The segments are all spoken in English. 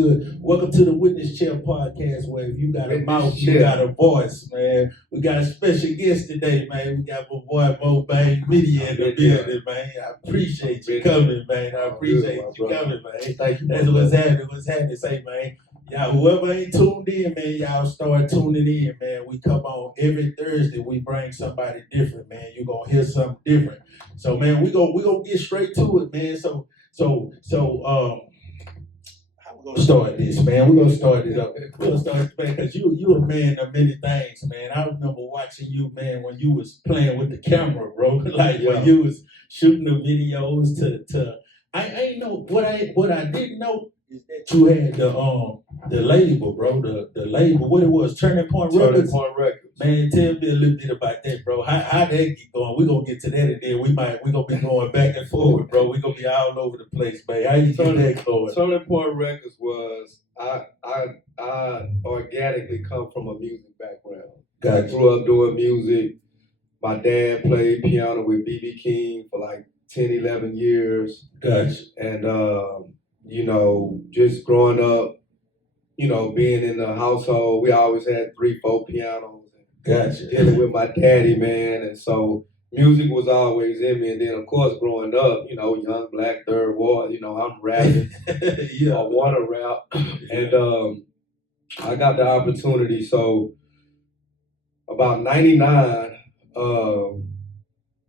good? Welcome to the Witness Chair Podcast, where if you got a mouth, you got a voice, man. We got a special guest today, man. We got my boy MOBANGMEDIA in the building, man. I appreciate you coming, man. I appreciate you coming, man. Thank you. That's what's happening. What's happening? Say, man. Y'all, whoever ain't tuned in, man, y'all start tuning in, man. We come on every Thursday. We bring somebody different, man. You're gonna hear something different. So, man, we gonna get straight to it, man. So, how we gonna start this, man? We're gonna start this up. We're gonna start this, man, because you a man of many things, man. I remember watching you, man, when you was playing with the camera, bro. Like when you was shooting the videos to I ain't know what I didn't know is that you had the label, bro. The label, what it was, Turning Point Records. Turning Point Records. Man, tell me a little bit about that, bro. How that get going? We're gonna get to that, and then we gonna be going back and forward, bro. We're gonna be all over the place, man. How you get that going? Turning Point Records was I organically come from a music background. Gotcha. I grew up doing music. My dad played piano with B.B. King for like 10, 11 years. Gotcha. And you know, just growing up, you know, being in the household, we always had 3, 4 pianos. Gotcha. Dealing with my daddy, man, and so music was always in me. And then, of course, growing up, you know, young black third ward, you know, I'm rapping. Yeah. I want to rap, and I got the opportunity. So about '99,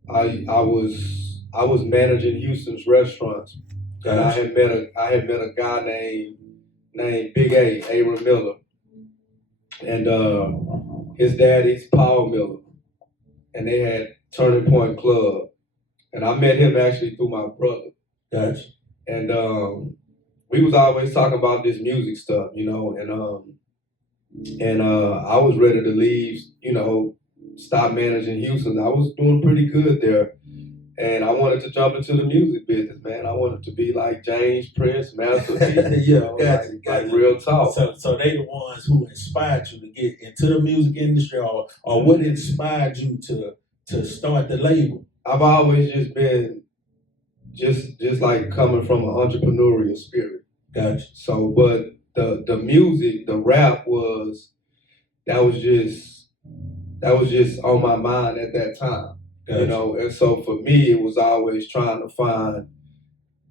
I was managing Houston's restaurants. And I had met a guy named Big A, Abram Miller, and his daddy's Paul Miller, and they had Turning Point Club, and I met him actually through my brother. Gotcha. And we was always talking about this music stuff, you know, and I was ready to leave, you know, stop managing Houston. I was doing pretty good there. And I wanted to jump into the music business, man. I wanted to be like James, Prince, Master P. Yeah, know, like real talk. So they the ones who inspired you to get into the music industry, or what inspired you to start the label? I've always just been just like coming from an entrepreneurial spirit. Gotcha. So, but the music, the rap that was just on my mind at that time. Gotcha. You know, and so for me, it was always trying to find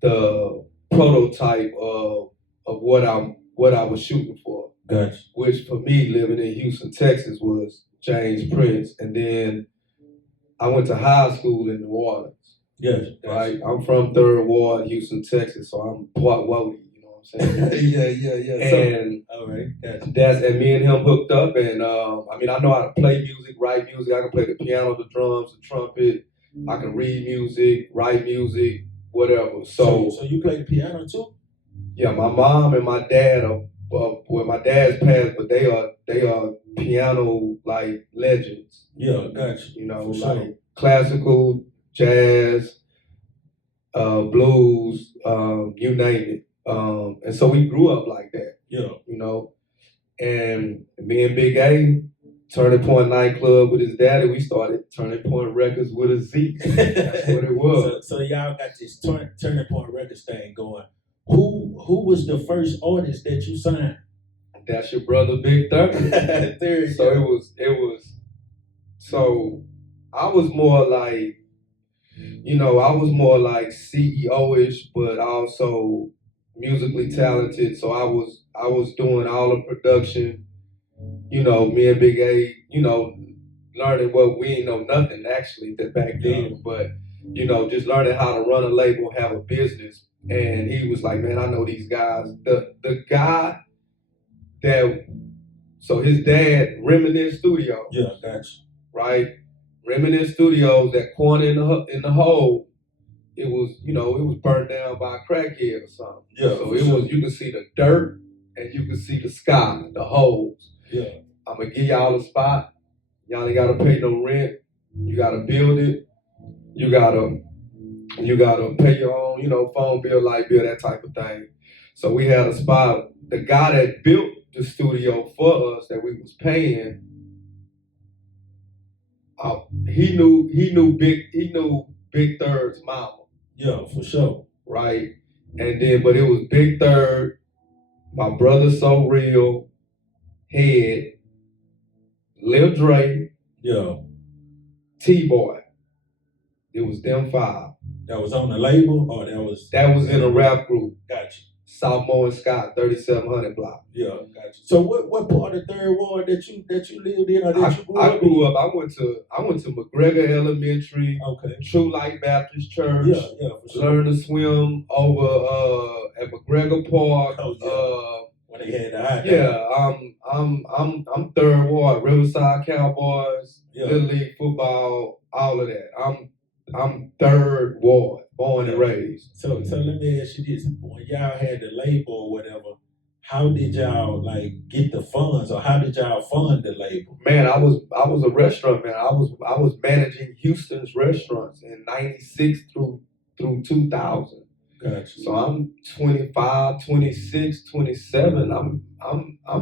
the prototype of what I was shooting for. Gotcha. Which for me, living in Houston, Texas, was James Prince, and then I went to high school in New Orleans. Yes. Right. I'm from Third Ward, Houston, Texas, so I'm part Wody. You know what I'm saying? yeah. And all right. Gotcha. And me and him hooked up, and I mean, I know how to play music, write music. I can play the piano, the drums, the trumpet. I can read music, write music, whatever. So you play the piano too? Yeah, my mom and my dad are well, my dad's passed, but they are piano like legends. Yeah, gotcha. You know, like classical, jazz, blues, you name it. And so we grew up like that. Yeah. You know, and me and Big A, Turning Point nightclub with his daddy, we started Turning Point Records with a Z. That's what it was. So y'all got this Turning Point Records thing going. Who was the first artist that you signed? That's your brother, Big 30. So it was. So I was more like, you know, I was more like CEO-ish, but also musically talented. So I was doing all the production. You know, me and Big A, you know, learning what we ain't know nothing actually back then, but you know, just learning how to run a label, have a business. And he was like, man, I know these guys. The guy that, so his dad, Reminisce Studios. Yeah, gotcha. Right? Reminisce Studios, that corner in the hole, it was, you know, it was burned down by a crackhead or something. Yeah. So it was, you could see the dirt and you could see the sky, the holes. Yeah. I'm gonna give y'all a spot. Y'all ain't gotta pay no rent. You gotta build it. You gotta pay your own, you know, phone bill, light bill, that type of thing. So we had a spot. The guy that built the studio for us that we was paying, he knew Big Third's mama. Yeah, for sure. Right? And then, but it was Big Third, my brother So Real, Head, Lil Dre, Yeah. T-Boy. It was them 5. That was on the label, or that was in a rap group. Gotcha. Sophomore and Scott, 3700 block. Yeah, gotcha. So what part of Third Ward that you lived in, or that you grew up? I grew up. I went to McGregor Elementary. Okay. True Light Baptist Church. Yeah, for sure. Learned to swim over at McGregor Park. Oh, yeah. When they had the hot dog. Yeah, I'm Third Ward, Riverside Cowboys, Little League football, all of that. I'm Third Ward, born and raised. So let me ask you this: when y'all had the label or whatever, how did y'all get the funds, or how did y'all fund the label? Man, I was a restaurant man. I was managing Houston's restaurants in '96 through 2000. Gotcha. So I'm 25, 26, 27. I'm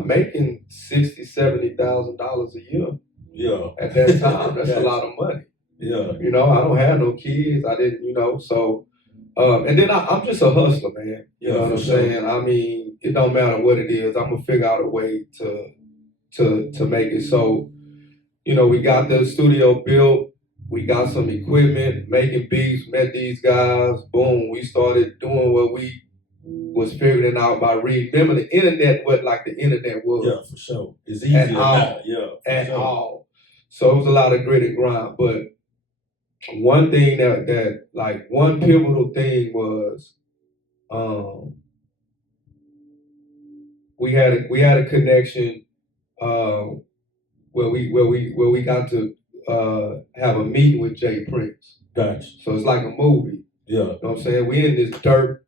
making $60,000-$70,000 a year. Yeah. At that time, that's a lot of money. Yeah. You know, I don't have no kids. I didn't, so and then I'm just a hustler, man. You know what I'm saying? I mean, it don't matter what it is. I'm gonna figure out a way to make it. So, we got the studio built. We got some equipment, making beats, met these guys, boom, we started doing what we was figuring out by reading. Remember the internet, what the internet was? Yeah, for sure. It's easy now. Yeah, at all. So it was a lot of grit and grind. But one thing that one pivotal thing was we had a connection where we got to have a meeting with Jay Prince. Gotcha. So it's like a movie. Yeah. You know what I'm saying? We in this dirt,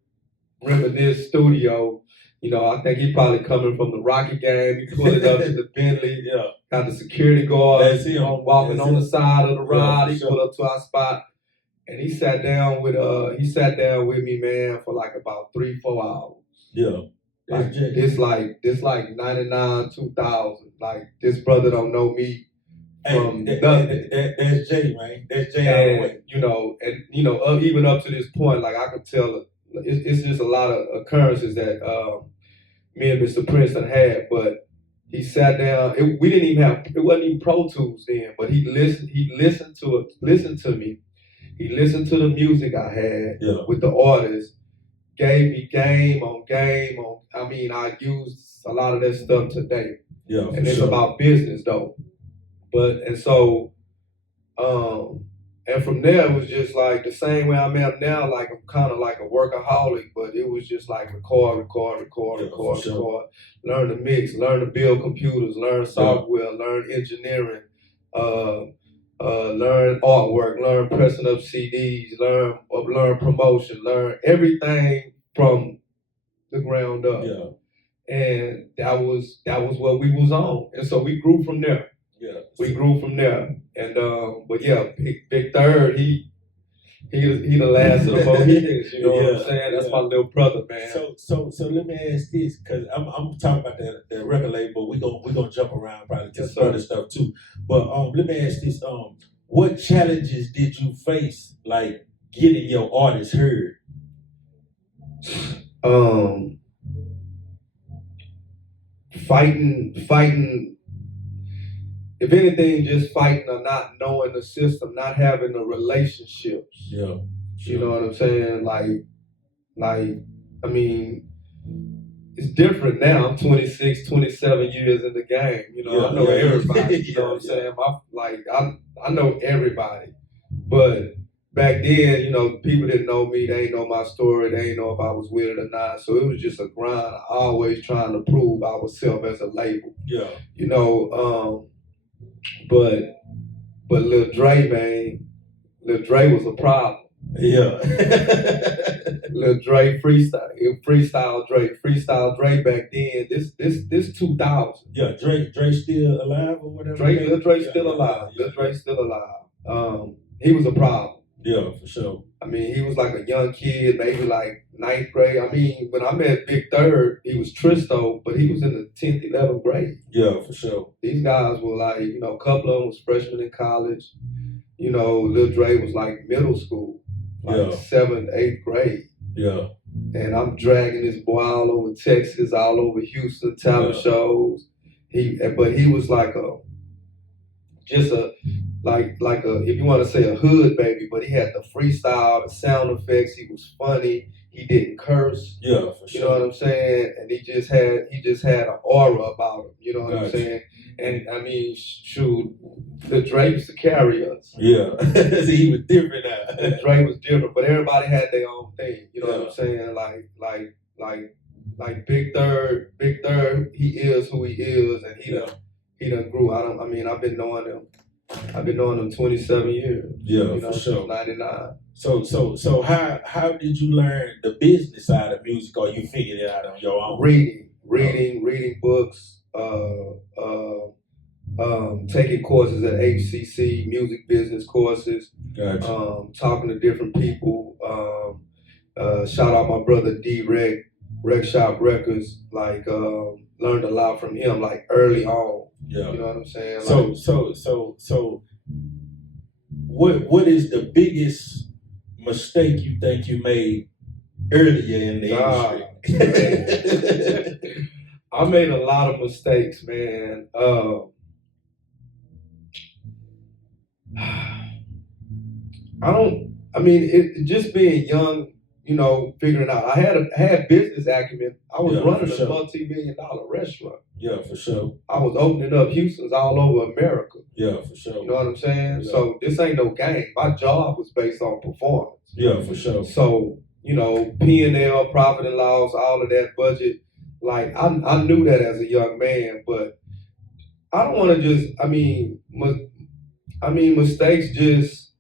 reminisce studio. I think he probably coming from the Rocket game. He pulled it up to the Bentley. Yeah. Got the security guard. That's him. Walking on the side of the ride. He pulled up to our spot. And he sat down with me, man, for about 3-4 hours. Yeah. This 99, 2000. This brother don't know me. That's Jay, man. That's Jay all the way. Even up to this point, I can tell it's just a lot of occurrences that me and Mr. Prince had. But he sat down. It wasn't even Pro Tools then, but he listened to me. He listened to the music I had with the artists. Gave me game on. I mean, I used a lot of that stuff today. Yeah, and it's about business though. And from there it was just the same way I'm at now. I'm kind of like a workaholic, but it was just record. Learn to mix, learn to build computers, learn software, learn engineering, learn artwork, learn pressing up CDs, learn promotion, learn everything from the ground up. Yeah. And that was what we was on, and so we grew from there. Yeah, we grew from there, and but yeah, Big Third, he the last of the Mohicans. You know what I'm saying? That's my little brother, man. So let me ask this, because I'm talking about the record label. We gonna jump around probably to some other stuff too. But let me ask this: what challenges did you face, getting your artists heard? Fighting. If anything, just fighting or not knowing the system, not having the relationships. Yeah. You know what I'm saying? I mean, it's different now. I'm 26, 27 years in the game. I know everybody. You know what I'm saying? I know everybody. But back then, people didn't know me. They didn't know my story. They didn't know if I was with it or not. So it was just a grind. Always trying to prove ourselves as a label. Yeah. But Lil Dre, man, Lil Dre was a problem. Yeah. Lil Dre freestyle Dre back then. This 2000. Yeah, Dre still alive or whatever. Lil Dre still alive. Lil Dre still alive. He was a problem. Yeah, for sure. I mean, he was like a young kid, maybe 9th grade. I mean, when I met Big Third, he was Tristo, but he was in the 10th, 11th grade. Yeah, for sure. These guys were a couple of them was freshmen in college. Lil Dre was middle school, 7th, 8th grade. Yeah. and I'm dragging this boy all over Texas, all over Houston, talent shows. But he was like if you want to say a hood baby, but he had the freestyle, the sound effects. He was funny. He didn't curse. Yeah, for sure. You know what I'm saying? And he just had an aura about him. You know what I'm saying? And I mean, shoot, the Dre used to carry us. Yeah, he was different now. The Dre was different, but everybody had their own thing. You know what I'm saying? Like Big Third, he is who he is, and he done grew. I've been knowing him 27 years. Yeah, for sure. 99. So how did you learn the business side of music, or you figured it out on your own? Reading books, taking courses at HCC, music business courses. Gotcha. Talking to different people. Shout out my brother D Rec Shop Records. Learned a lot from him early on. Yeah. You know what I'm saying? So what is the biggest mistake you think you made earlier in the industry? I made a lot of mistakes, man. Just being young, figuring out. I had business acumen. I was running a multi-million-dollar restaurant. Yeah, for sure. I was opening up Houston's all over America. Yeah, for sure. You know what I'm saying? Yeah. So this ain't no game. My job was based on performance. Yeah, for sure. So, P&L, profit and loss, all of that budget. I knew that as a young man, but I don't want to just, mistakes just,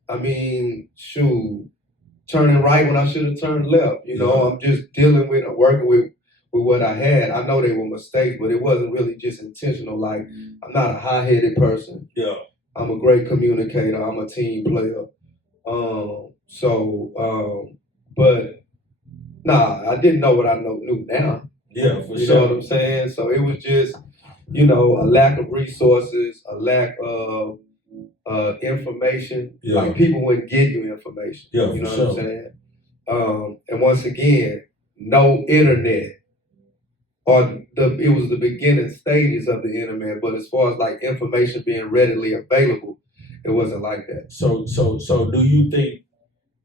turning right when I should have turned left. I'm just dealing with or working with what I had. I know they were mistakes, but it wasn't really just intentional. I'm not a high-headed person. Yeah. I'm a great communicator. I'm a team player. I didn't know what I knew now. Yeah, for sure. You know what I'm saying? So it was just, a lack of resources, a lack of information. Yeah. People wouldn't give you information. Yeah, you know for what I'm saying? And once again, no internet. It was the beginning stages of the internet, but as far as information being readily available, it wasn't like that. So do you think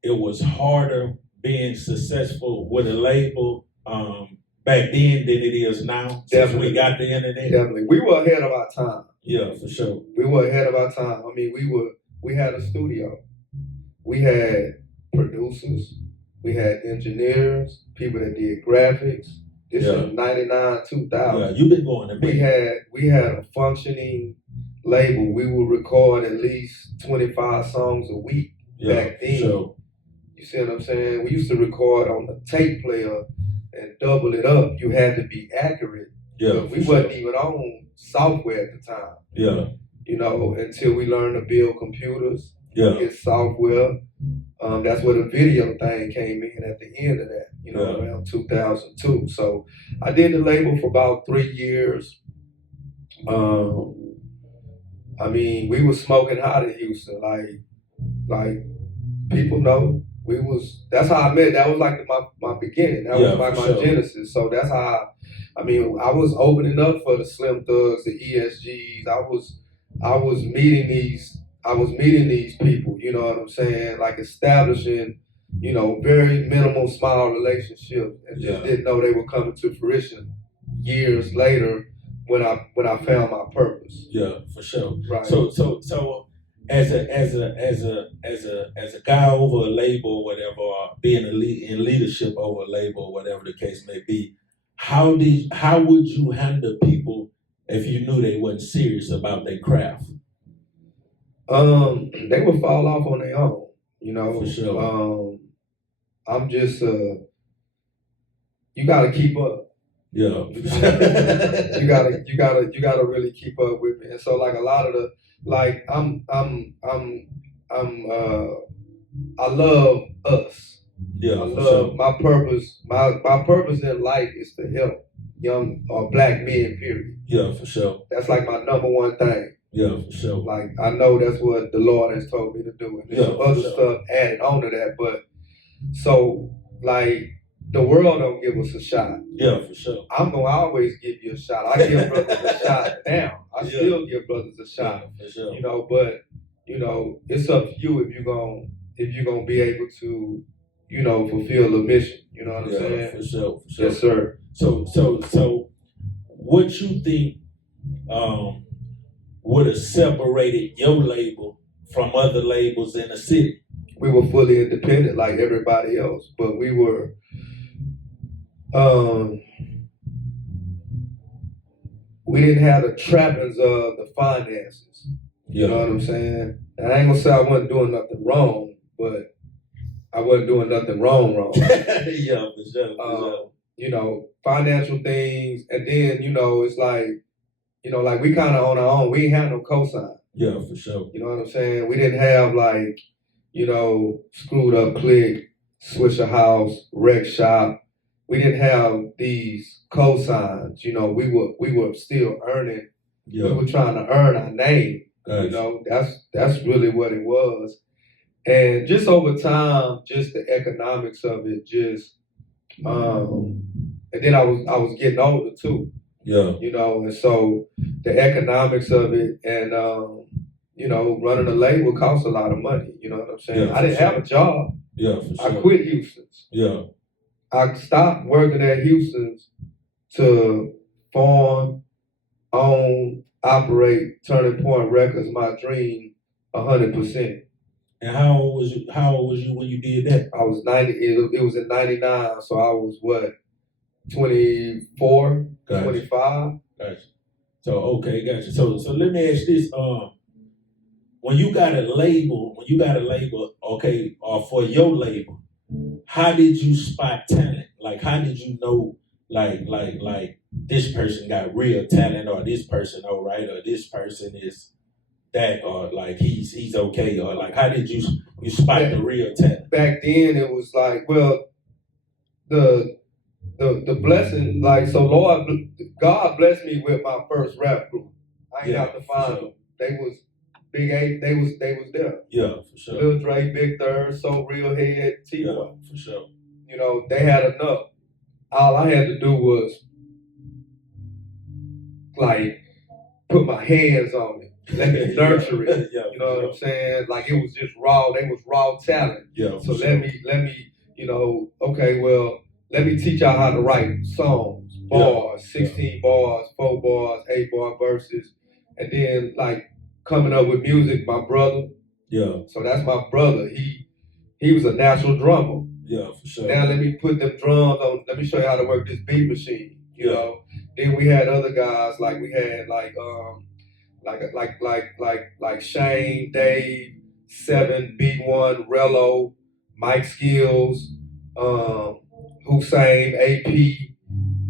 it was harder being successful with a label back then than it is now? Since we got the internet? Definitely. We were ahead of our time. Yeah, for sure. We were ahead of our time. We had a studio. We had producers. We had engineers, people that did graphics. This is 99, 2000. Yeah, you've been going to We had a functioning label. We would record at least 25 songs a week back then. Sure. You see what I'm saying? We used to record on the tape player and double it up. You had to be accurate. Yeah. We wasn't even on software at the time. Yeah. Until we learned to build computers. Yeah. Get software. That's where the video thing came in at the end of that, around 2002. So I did the label for about 3 years. We was smoking hot in Houston. People know that's how I met. That was my beginning. That was my genesis. So that's how I was opening up for the Slim Thugs, the ESGs. I was meeting these people, you know what I'm saying? Establishing, very minimal small relationships, and just didn't know they were coming to fruition years later when I found my purpose. Yeah, for sure. Right. So as a guy over a label or whatever, or being in leadership over a label or whatever the case may be, how would you handle people if you knew they wasn't serious about their craft? They would fall off on their own, For sure. I'm just you gotta keep up. Yeah. you gotta really keep up with me. And so a lot of the I love us. Yeah. I love my purpose. My purpose in life is to help young or black men, period. Yeah, for sure. That's my number one thing. Yeah, for sure. I know that's what the Lord has told me to do. And there's some other stuff added onto that. But so the world don't give us a shot. Yeah, for sure. I'm gonna always give you a shot. I give brothers a shot now. I still give brothers a shot. Yeah, for sure. You know, but you know, it's up to you if you're gonna be able to, you know, fulfill the mission. You know what I'm saying? For sure, for sure. Yes, sir. So, what you think would have separated your label from other labels in the city? We were fully independent like everybody else, but we were we didn't have the trappings of the finances. You know what I'm saying? And I ain't gonna say I wasn't doing nothing wrong, but I wasn't doing nothing wrong. Yeah, for sure. You know, financial things, and then, you know, it's like, you know, like we kind of on our own. We ain't have no cosign. Yeah, for sure. You know what I'm saying? We didn't have like, you know, Screwed Up Click, Swisher House, Wreck Shop. We didn't have these cosigns. You know, we were still earning. We were trying to earn our name. You know, that's really what it was. And just over time, just the economics of it, just and then I was getting older too. Yeah. You know, and so the economics of it and you know, running a label costs a lot of money. You know what I'm saying? I didn't have a job. Yeah, for sure. I quit Houston's. Yeah. I stopped working at Houston's to farm, own, operate Turning Point Records, my dream, 100%. And how old was you when you did that? I was 90. It was in 99, so I was what, 24, 25. Gotcha. So okay, gotcha. So let me ask this: when you got a label, okay, or for your label, how did you spot talent? Like, how did you know, like this person got real talent, or this person all right, or this person is that, or like he's okay, or like how did you spot the real talent? Back then it was like, well, the blessing, like, so God blessed me with my first rap group. I ain't have to find them. They was Big 8, they was there. Yeah, for sure. Lil Dre, Big Third, So Real Head, T1. Yeah, for sure. You know, they had enough. All I had to do was like put my hands on it. Let me nurture it. Yeah, you know what I'm saying? Like, it was just raw. They was raw talent. Yeah. So let me, you know, okay, well, let me teach y'all how to write songs, bars, 16 bars, 4 bars, 8 bar verses, and then like coming up with music. My brother. Yeah. So that's my brother. He was a natural drummer. Yeah, for sure. Now let me put them drums on. Let me show you how to work this beat machine. You know. Then we had other guys, like we had like Shane, Dave, 7, B1, Rello, Mike Skills, Hussein, AP,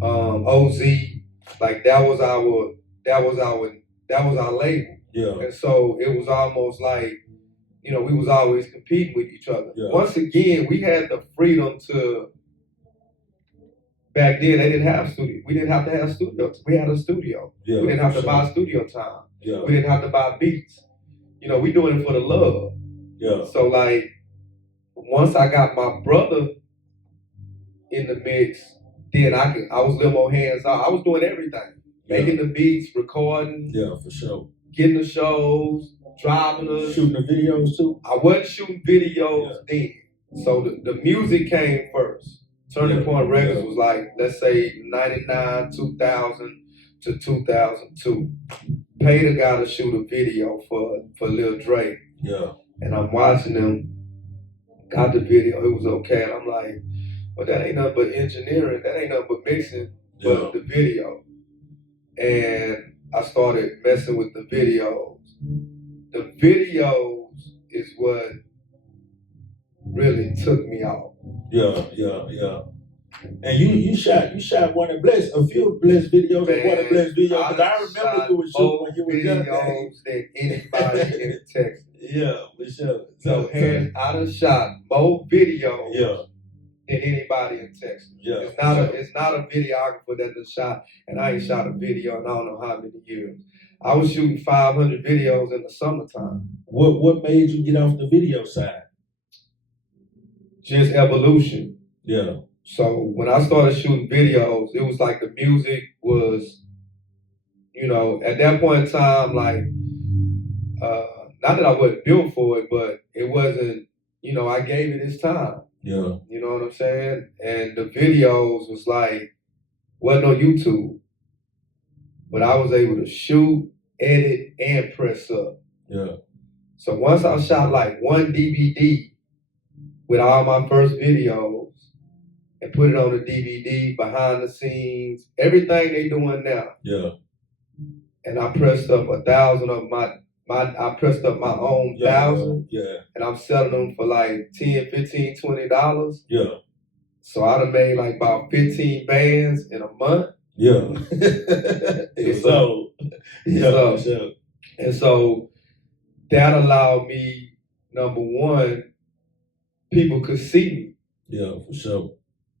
OZ. Like that was our label. Yeah. And so it was almost like, you know, we was always competing with each other. Yeah. Once again, we had the freedom to. Back then, they didn't have studio. We didn't have to have studios. We had a studio. Yeah, we didn't have to buy studio time. Yeah. We didn't have to buy beats. You know, we doing it for the love. Yeah. So like, once I got my brother in the mix, then I was a little more hands on. I was doing everything, making the beats, recording. Yeah, for sure. Getting the shows, driving us, shooting the videos too. I wasn't shooting videos then, so the music came first. Turning Point Records was like, let's say 99, 2000 to 2002. Paid a guy to shoot a video for Lil Dre. Yeah. And I'm watching him, got the video, it was okay. And I'm like, well, that ain't nothing but engineering, that ain't nothing but mixing, but the video. And I started messing with the videos. The videos is what really took me out. Yeah. And you shot one of Bless, a few Bless videos, Man, one of Bless videos. Because I remember you were shooting when you were young. Videos than anybody in Texas. Yeah, for sure. So I done shot more videos than anybody in Texas. Yeah. It's not a videographer that done shot, and I ain't shot a video in I don't know how many years. I was shooting 500 videos in the summertime. What made you get off the video side? Just evolution. Yeah. So when I started shooting videos, it was like the music was, at that point in time, like, not that I wasn't built for it, but it wasn't, I gave it its time. Yeah. You know what I'm saying? And the videos was like, wasn't on YouTube, but I was able to shoot, edit, and press up. Yeah. So once I shot like one DVD with all my first videos and put it on the DVD, behind the scenes, everything they doing now. Yeah. And I pressed up 1,000 of I pressed up my own 1,000. Yeah. And I'm selling them for like $10, $15, $20. Yeah. So I done made like about 15 bands in a month. Yeah. And so that allowed me, number one, people could see me. Yeah, for sure.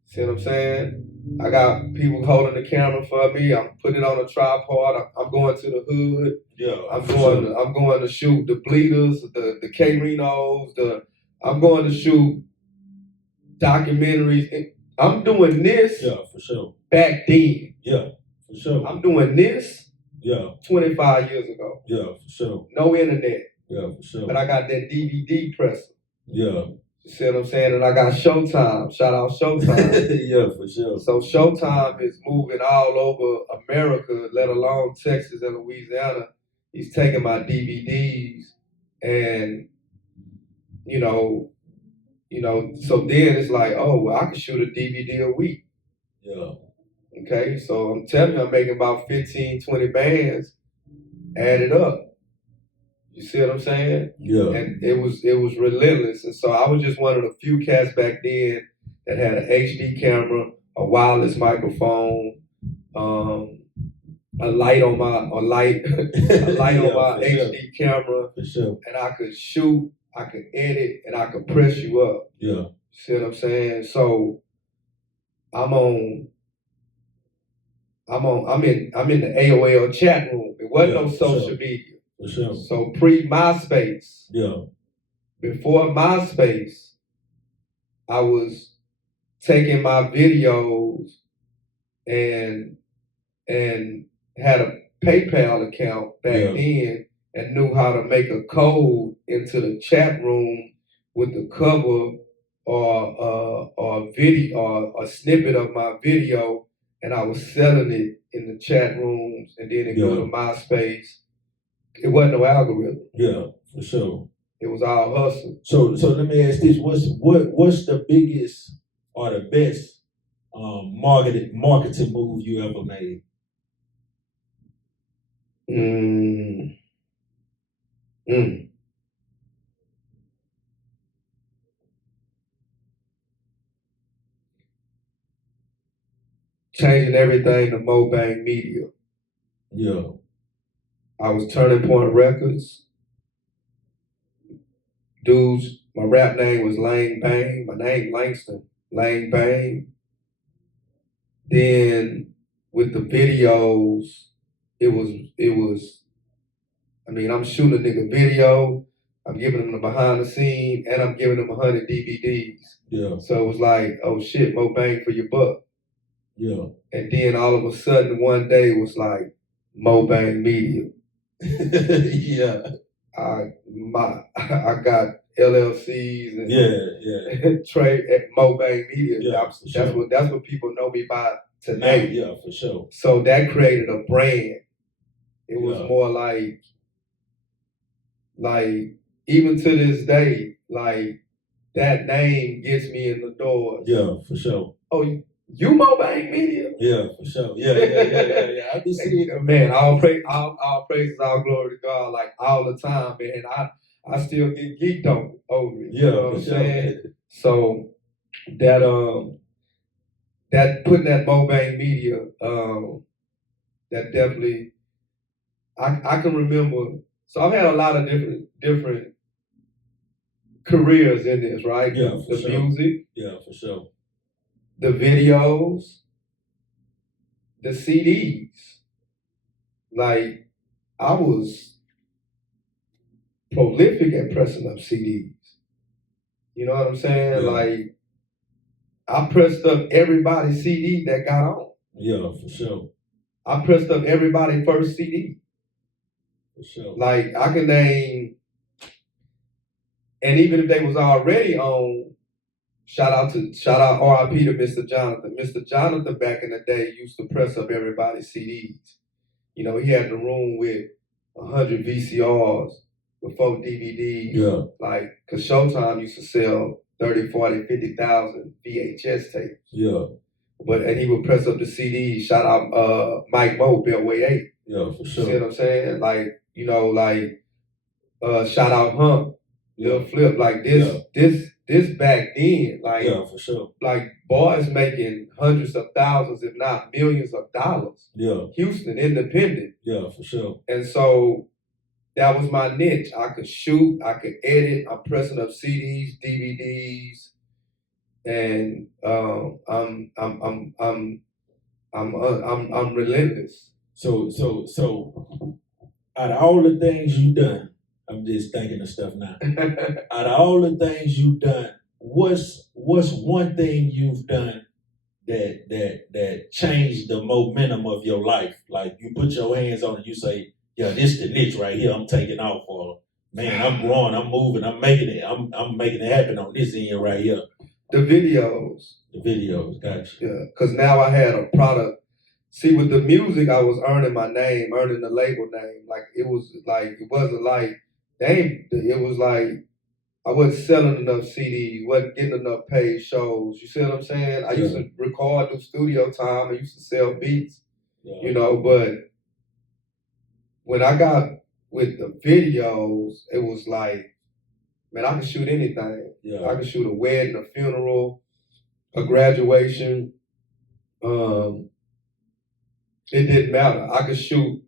See what I'm saying? I got people holding the camera for me. I'm putting it on a tripod. I'm going to the hood. Yeah, I'm going to shoot the bleeders, the K-Renos. I'm going to shoot documentaries. I'm doing this. Yeah, for sure. Back then. Yeah, for sure. I'm doing this. Yeah. 25 years ago. Yeah, for sure. No internet. Yeah, for sure. But I got that DVD presser. Yeah. You see what I'm saying? And I got Showtime. Shout out Showtime. Yeah, for sure. So Showtime is moving all over America, let alone Texas and Louisiana. He's taking my DVDs and, so then it's like, oh, well, I can shoot a DVD a week. Yeah. Okay, so I'm telling you, I'm making about 15, 20 bands added up. You see what I'm saying? Yeah. And it was relentless. And so I was just one of the few cats back then that had an HD camera, a wireless microphone, a light on my HD camera. For sure. And I could shoot, I could edit, and I could press you up. Yeah. See what I'm saying? So I'm in the AOL chat room. It wasn't no social media. For sure. So pre-MySpace. Yeah. Before MySpace, I was taking my videos and had a PayPal account back then and knew how to make a code into the chat room with the cover or video or a snippet of my video, and I was selling it in the chat rooms, and then it go to MySpace. It wasn't no algorithm. Yeah, for sure. It was all hustle. So let me ask this: what's the biggest or the best marketing move you ever made? Changing everything to MOBANGMEDIA. Yeah. I was Turning Point Records. Dudes, my rap name was Lane Bang. My name Langston. Lane Bang. Then with the videos, it was, I'm shooting a nigga video, I'm giving him the behind the scene, and I'm giving him 100 DVDs. Yeah. So it was like, oh shit, more bang for your buck. Yeah. And then all of a sudden one day it was like, MOBANGMEDIA. Yeah. I got LLCs and trade at MOBANGMEDIA. Yeah, that's what people know me by today. Yeah, for sure. So that created a brand. It was more like even to this day, like that name gets me in the doors. Yeah, for sure. Oh, you MOBANGMEDIA? Yeah, for sure. Yeah. I be seeing it, man. All praises, all glory to God, like all the time, man. I still get geeked over it. You know what I'm saying? So that putting that MOBANGMEDIA, that definitely I can remember. So I've had a lot of different careers in this, right? Yeah, for the sure. Music. Yeah, for sure. The videos, the CDs. Like, I was prolific at pressing up CDs. You know what I'm saying? Yeah. Like, I pressed up everybody's CD that got on. Yeah, for sure. I pressed up everybody's first CD. For sure. Like I can name, and even if they was already on, shout out RIP to Mr. Jonathan. Mr. Jonathan back in the day used to press up everybody's CDs. You know, he had the room with 100 VCRs before DVDs. Yeah. Like, cause Showtime used to sell 30, 40, 50,000 VHS tapes. Yeah. And he would press up the CDs. Shout out Mike Mo, Beltway 8. Yeah, for sure. See what I'm saying? Like, you know, like shout out Hump, Lil Flip, like this back then, like yeah, for sure. Like boys making hundreds of thousands, if not millions of dollars. Yeah. Houston, independent. Yeah, for sure. And so that was my niche. I could shoot, I could edit, I'm pressing up CDs, DVDs, and I'm relentless. So out of all the things you've done, I'm just thinking of stuff now. Out of all the things you've done, what's one thing you've done that changed the momentum of your life? Like you put your hands on it, you say, yeah, this the niche right here. I'm taking off for. Man, I'm growing, I'm moving, I'm making it. I'm making it happen on this end right here. The videos. The videos, gotcha. Yeah, because now I had a product. See, with the music, I was earning my name, earning the label name. Like it wasn't like it was like I wasn't selling enough CDs, wasn't getting enough paid shows. You see what I'm saying? I used to record, do studio time. I used to sell beats, you know. But when I got with the videos, it was like, man, I can shoot anything. Yeah. I can shoot a wedding, a funeral, a graduation. It didn't matter. I could shoot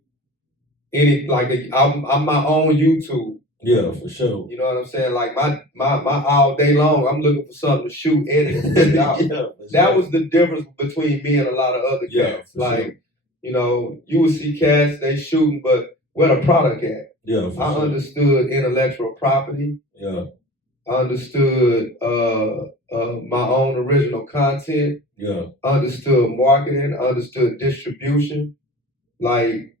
any, like I'm my own YouTube. Yeah, for sure. You know what I'm saying? Like my all day long, I'm looking for something to shoot, edit, and put it out. That was the difference between me and a lot of other cats. Like, you know, you would see cats, they shooting, but where the product at? Yeah, I understood intellectual property. Yeah. I understood my own original content. Yeah. I understood marketing. I understood distribution. Like,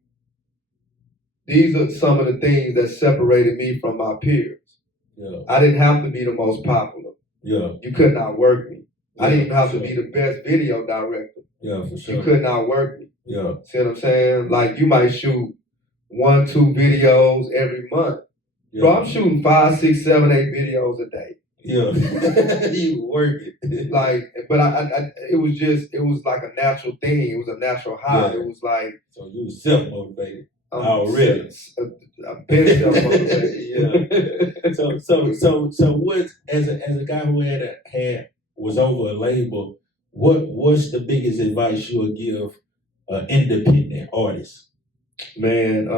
these are some of the things that separated me from my peers. Yeah. I didn't have to be the most popular. Yeah. You could not work me. Yeah, I didn't even have to be the best video director. Yeah, for sure. You could not work me. Yeah. See what I'm saying? Like, you might shoot 1, 2 videos every month. Yeah. Bro, I'm shooting 5, 6, 7, 8 videos a day. Yeah. You work it. Like, but it was like a natural thing. It was a natural high. Yeah. It was like. So you were self-motivated. Already. I've been self-motivated. Yeah. So what, as a guy who was over a label, what's the biggest advice you would give an independent artist? Man,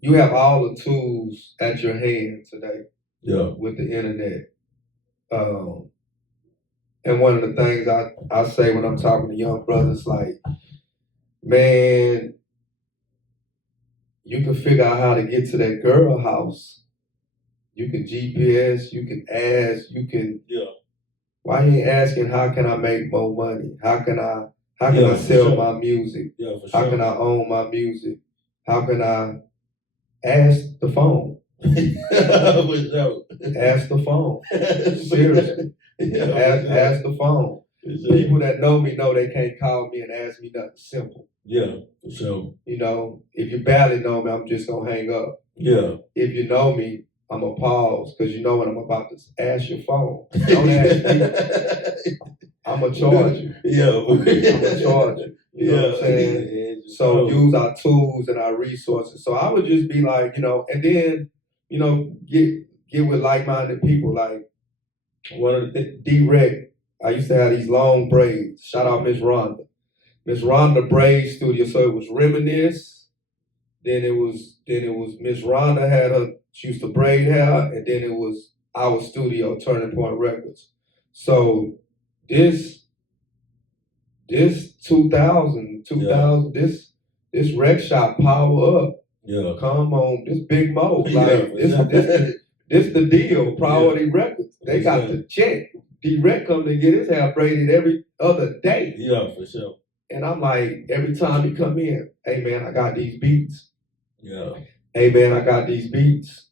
you have all the tools at your hand today. Yeah. With the internet. And one of the things I say when I'm talking to young brothers, like, man, you can figure out how to get to that girl house. You can GPS, you can ask, you can. Yeah. Why you ain't asking how can I make more money? How can I sell my music? Yeah, for sure. How can I own my music? How can I ask the phone? Ask the phone. Seriously. Ask the phone. People that know me know they can't call me and ask me nothing simple. Yeah, for sure. You know, if you barely know me, I'm just gonna hang up. Yeah. If you know me, I'm gonna pause because you know what I'm about to ask your phone. Don't ask me. I'm gonna charge you. Yeah. I'm gonna charge you. You know what I'm saying? So use our tools and our resources. So I would just be like, you know, and then, you know, get with like-minded people. Like one of the D-Rec, I used to have these long braids. Shout out Miss Rhonda. Miss Rhonda Braid Studio. So it was Reminisce. Then it was Miss Rhonda had her, she used to braid hair, and then it was our studio, Turning Point Records. So this 2000, this rec shop power up. Yeah. Come on, this Big Mo. Like this the deal, Priority Records. They got the check. D-Rec come to get his hair braided every other day. Yeah, for sure. And I'm like, every time he come in, hey man, I got these beats. Yeah. Hey man, I got these beats.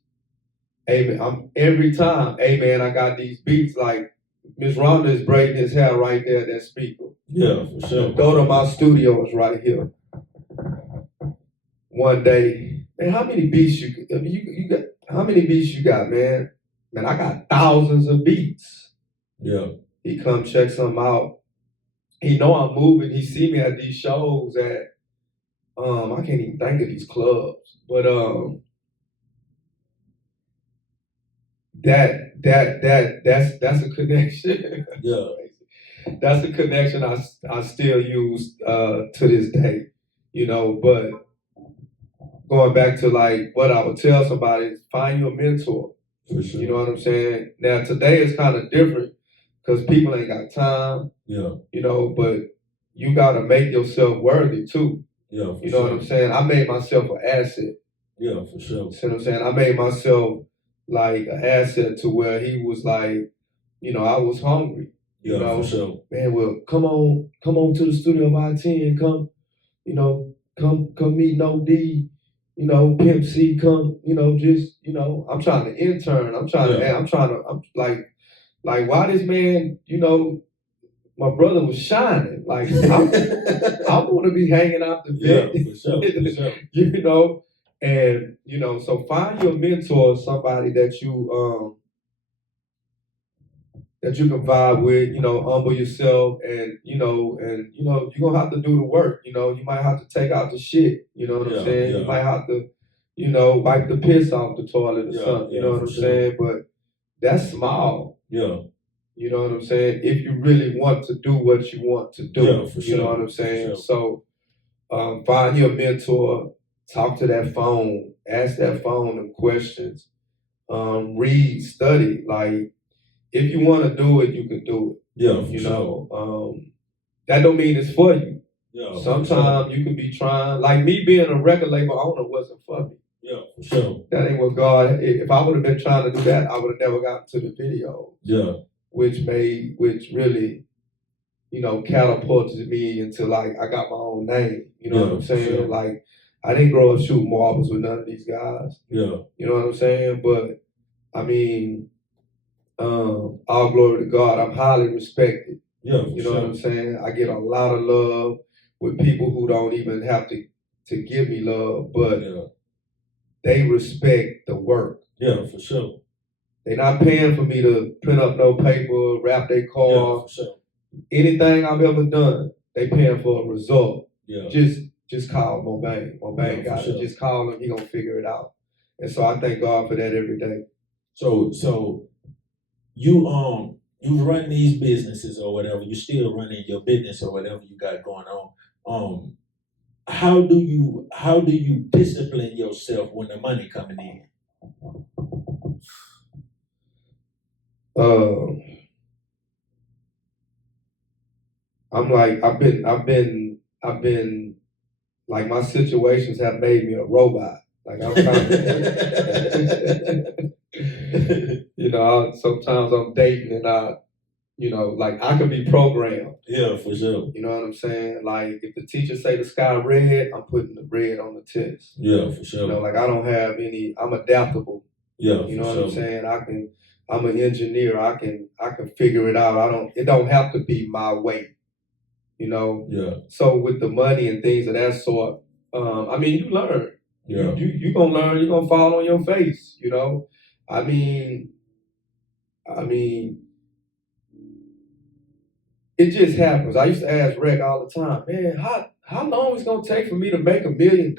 Hey man, every time, hey man, I got these beats. Like Miss Rhonda is braiding his hair right there at that speaker. Yeah, for sure. The door to my studio is right here. One day, man, how many beats you got? How many beats you got, man? Man, I got thousands of beats. Yeah. He come check some out. He know I'm moving. He see me at these shows at I can't even think of these clubs, but that's a connection. Yeah. That's a connection I still use to this day, you know. But going back to like what I would tell somebody is find you a mentor. For sure. You know what I'm saying? Now today it's kind of different because people ain't got time. Yeah. You know, but you gotta make yourself worthy too. Yeah, for you know sure. what I'm saying? I made myself an asset. Yeah, for sure. See what I'm saying? I made myself like an asset to where he was like, you know, I was hungry. Yeah, you know, for sure. Man, well, come on to the studio by 10, come meet No D, you know, Pimp C, come, you know, just, you know, I'm trying to intern. I'm like, why this man, you know, my brother was shining. Like, I want to be hanging out the vet. Yeah, for sure, for sure. You know, and, you know, so find your mentor, somebody that you can vibe with, you know, humble yourself, and you're gonna have to do the work. You know, you might have to take out the shit. You know what I'm saying? Yeah. You might have to, you know, wipe the piss off the toilet or something. You know what I'm sure. saying? But that's small. Yeah. You know what I'm saying? If you really want to do what you want to do. Yeah, for sure. You know what I'm saying? Sure. So find your mentor, talk to that phone, ask that phone them questions, read, study. Like, if you want to do it, you can do it. Yeah, for you sure. know, that don't mean it's for you. Yeah. Sometimes you could be trying, like me being a record label owner wasn't for me. Yeah, for sure. That ain't what God. If I would have been trying to do that, I would have never gotten to the video. Yeah. Which really, you know, catapulted me into like I got my own name. You know what I'm saying? Sure. Like, I didn't grow up shooting marbles with none of these guys. Yeah. You know what I'm saying? But I mean, all glory to God. I'm highly respected. Yeah, you know what I'm saying? I get a lot of love with people who don't even have to give me love, but they respect the work. Yeah, for sure. They're not paying for me to print up no paper, wrap their car. Yeah, for sure. Anything I've ever done, they paying for a result. Yeah. Just call Mobang. Mobang got it. Sure. Just call him. He gonna figure it out. And so I thank God for that every day. So you run these businesses or whatever. You still running your business or whatever you got going on. How do you discipline yourself when the money coming in? I'm like I've been like, my situations have made me a robot. Like, I'm kind of you know, sometimes I'm dating and like I can be programmed. Yeah, for sure. You know what I'm saying? Like, if the teacher say the sky red, I'm putting the red on the test. Yeah, for sure. You know, like I'm adaptable. Yeah, you know what I'm saying? I'm an engineer. I can figure it out. It don't have to be my way. You know? Yeah. So with the money and things of that sort, I mean, you learn. Yeah. You gonna learn, you're gonna fall on your face, you know? I mean, it just happens. I used to ask Rec all the time, man, how long is it gonna take for me to make $1 million?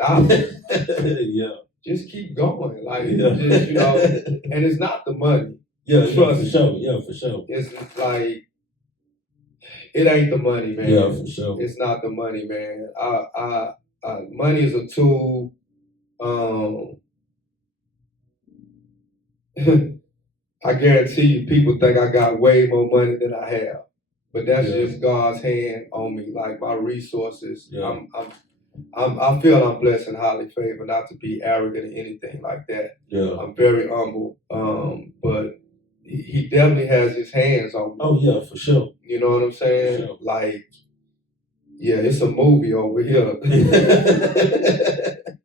Yeah. Just keep going. Like, yeah. you know, and it's not the money. Yeah, for sure. Yeah, for sure. It's like, it ain't the money, man. Yeah, for sure. It's not the money, man. Money is a tool. I guarantee you, people think I got way more money than I have, but that's just God's hand on me. Like, my resources. Yeah. I feel I'm blessed and highly favored, not to be arrogant or anything like that. Yeah. I'm very humble. But he definitely has his hands on me. Oh yeah, for sure. You know what I'm saying? For sure. Like, yeah, it's a movie over here.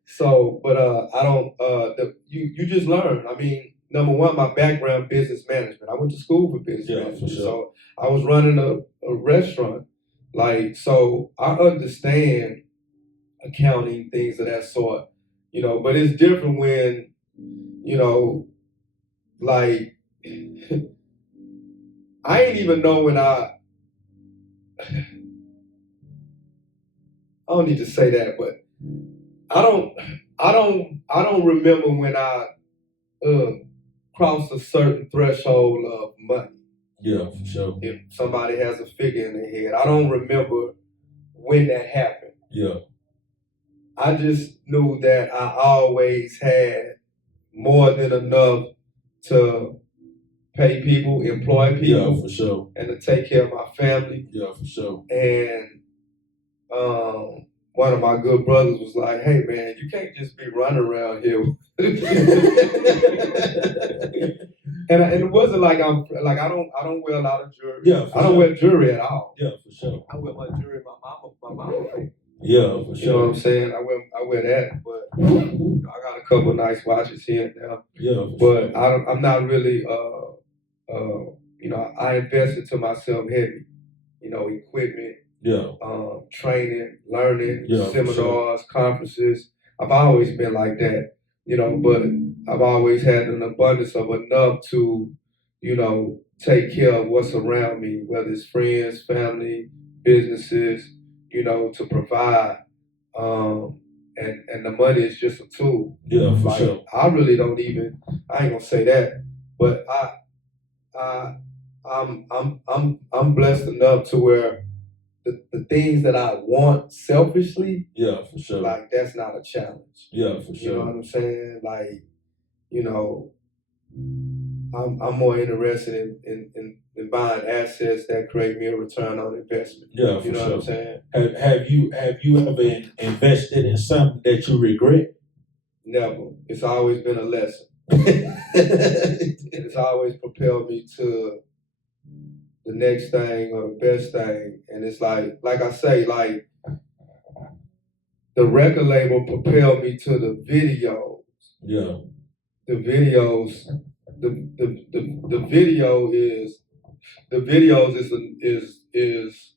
So, but I don't. You just learn. I mean, number one, my background business management. I went to school for business management, for sure. so I was running a restaurant. Like, so I understand accounting, things of that sort. You know, but it's different when, you know, like I ain't even know when I don't need to say that, but I don't remember when I crossed a certain threshold of money. Yeah, for sure. If somebody has a figure in their head, I don't remember when that happened. Yeah. I just knew that I always had more than enough to pay people, employ people. Yeah, for sure. And to take care of my family. Yeah, for sure. And one of my good brothers was like, "Hey man, you can't just be running around here." and it wasn't like I don't wear a lot of jewelry. Yeah, I don't wear jewelry at all. Yeah, for sure. I wear my jewelry my mama. Yeah, for sure. You know what I'm saying? I wear that, but I got a couple of nice watches here and there. Yeah, but sure. I'm not really you know, I invest into myself heavy. You know, equipment. Yeah. Training, learning, seminars, sure. conferences. I've always been like that, you know, but I've always had an abundance of enough to, you know, take care of what's around me, whether it's friends, family, businesses, you know, to provide. And the money is just a tool. Yeah, for sure. I really don't even, I ain't gonna say that, but I'm blessed enough to where the things that I want selfishly, yeah, for sure. Like that's not a challenge. Yeah, for sure. You know what I'm saying? Like, you know, I'm more interested in buying assets that create me a return on investment. Yeah, for you know sure. What I'm saying? Have you ever invested in something that you regret? Never. It's always been a lesson. It's always propelled me to the next thing or the best thing. And it's like I say, like the record label propelled me to the videos. Yeah. The videos, the videos is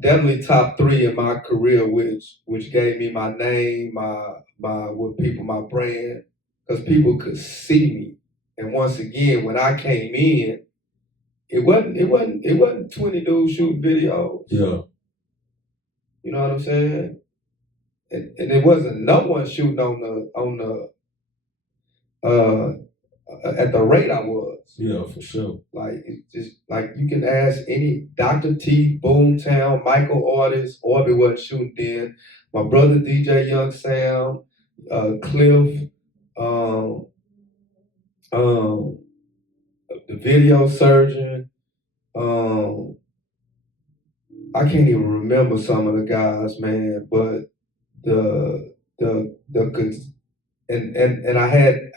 definitely top 3 in my career, which gave me my name, my brand, because people could see me. And once again, when I came in, it wasn't 20 dudes shooting videos. Yeah. You know what I'm saying? And it wasn't no one shooting at the rate I was. Yeah, for sure. Like it's just like you can ask any Dr. T, Boomtown, Michael Artist, Orbit wasn't shooting then. My brother DJ Young Sam, Cliff, the video surgeon. I can't even remember some of the guys, man, but and I had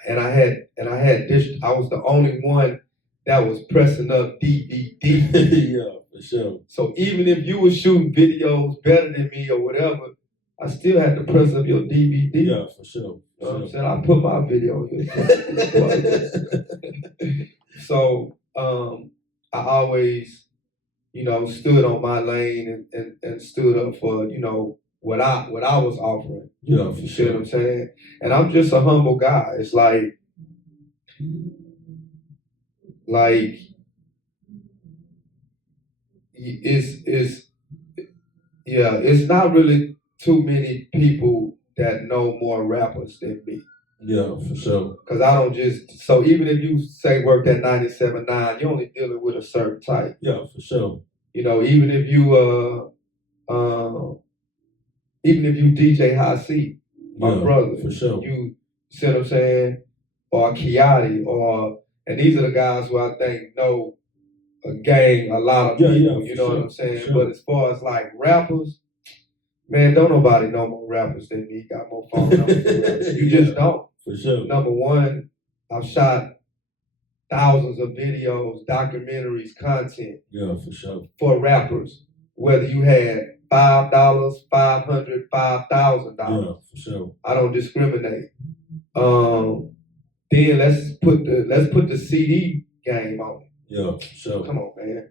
this. I was the only one that was pressing up DVD. Yeah, for sure. So even if you were shooting videos better than me or whatever, I still had to press up your DVD. Yeah, for sure. You know what I'm saying? I put my video here. So I always, you know, stood on my lane and stood up for, you know, what I was offering. Yeah, for you sure. See what I'm saying? And I'm just a humble guy. It's like it's not really too many people that know more rappers than me. Yeah, for sure. Because I don't just, so even if you say work at 97.9, you're only dealing with a certain type. Yeah, for sure. You know, even if you DJ High C, my brother, for sure. You see what I'm saying? Or Kiati, and these are the guys who I think know a gang, a lot of people, you know what I'm saying? Sure. But as far as like rappers, man, don't nobody know more rappers than me. Got more phone numbers than rappers. You just don't. For sure. Number one, I've shot thousands of videos, documentaries, content. Yeah, for sure. For rappers, whether you had $5, $500, $5,000. Yeah, for sure. I don't discriminate. Then let's put the CD game on it. Yeah, for sure. Come on, man.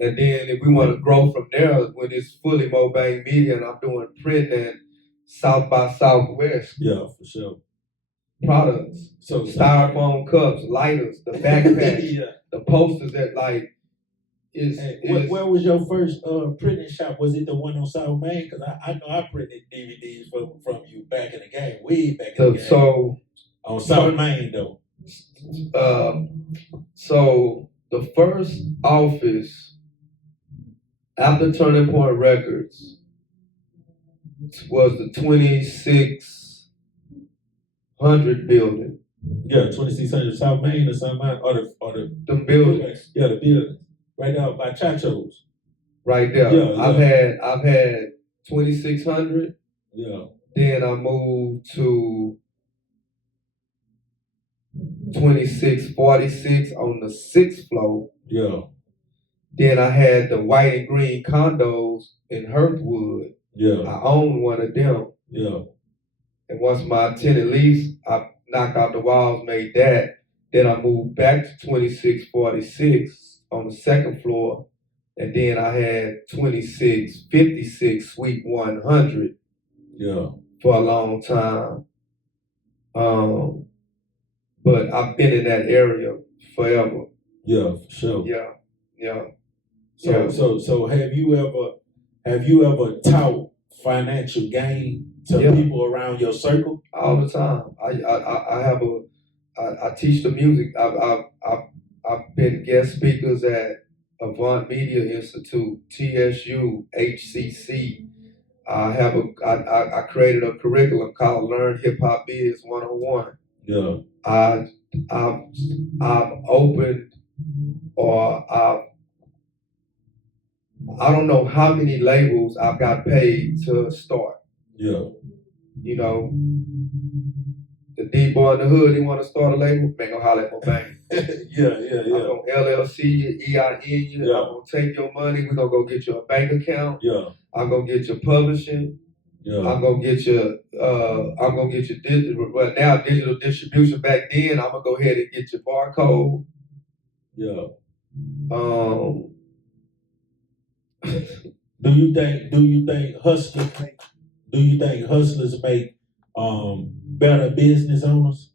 And then if we want to grow from there, when it's fully MOBANGMEDIA and I'm doing print and South by Southwest. Yeah, for sure. Products. So styrofoam cups, lighters, the backpacks, yeah. The posters that like where was your first printing shop? Was it the one on South Main? Because I know I printed DVDs from you back in the game, way back in the game. So on South Main though. So the first office after Turning Point Records was the 2600 building. Yeah, 2600 South Main or something, or the buildings. Yeah, the buildings. Right there by Chacho's. Right there. Yeah, I've had 2600. Yeah. Then I moved to 2646 on the 6th floor. Yeah. Then I had the white and green condos in Hearthwood. Yeah. I owned one of them. Yeah. And once my tenant lease, I knocked out the walls, made that. Then I moved back to 2646 on the 2nd floor. And then I had 2656 Suite 100. Yeah. For a long time. But I've been in that area forever. Yeah, for sure. Yeah. So have you ever taught financial gain to people around your circle? All the time. I teach the music. I've been guest speakers at Avant Media Institute, TSU, HCC. I created a curriculum called Learn Hip Hop Biz 101. Yeah. I've opened I don't know how many labels I've got paid to start. Yeah. You know, the D-boy in the hood, he want to start a label, man, go holler at my bank. Yeah. I'm going to LLC you, EIN you, I'm going to take your money, we're going to go get you a bank account. Yeah. I'm going to get your publishing. Yeah. I'm going to get your digital, well now digital distribution. Back then, I'm going to go ahead and get your barcode. Yeah. Do you think hustlers make better business owners?